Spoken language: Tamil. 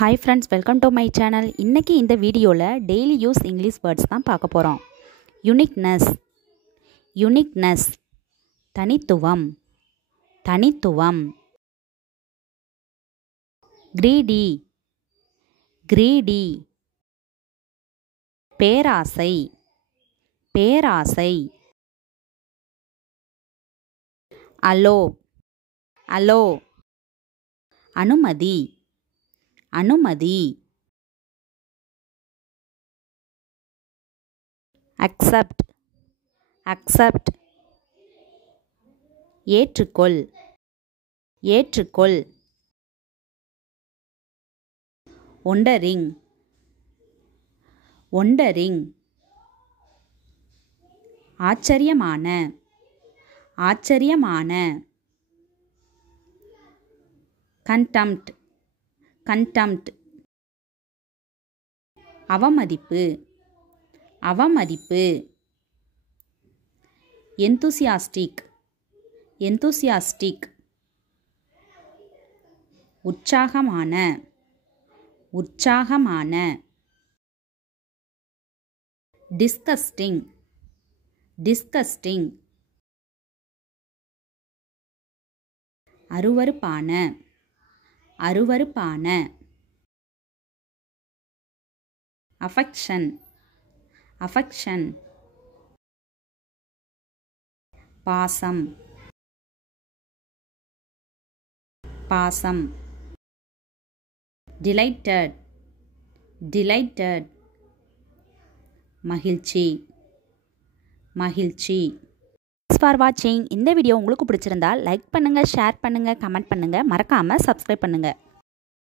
Hi friends, welcome to my channel. இன்னைக்கு இந்த வீடியோல daily use English words தான் பார்க்க போறோம். Uniqueness தனித்துவம் greedy பேராசை allow அனுமதி accept ஏற்றுக்கொள் wondering ஆச்சரியமான contempt அவமதிப்பு enthusiastic உற்சாகமான disgusting அருவருப்பான affection பாசம் delighted மகிழ்ச்சி Thanks for watching. இந்த வீடியோ உங்களுக்கு பிடிச்சிருந்தா லைக் பண்ணுங்க, ஷேர் பண்ணுங்க, கமெண்ட் பண்ணுங்க, மறக்காம சப்ஸ்கிரைப் பண்ணுங்க.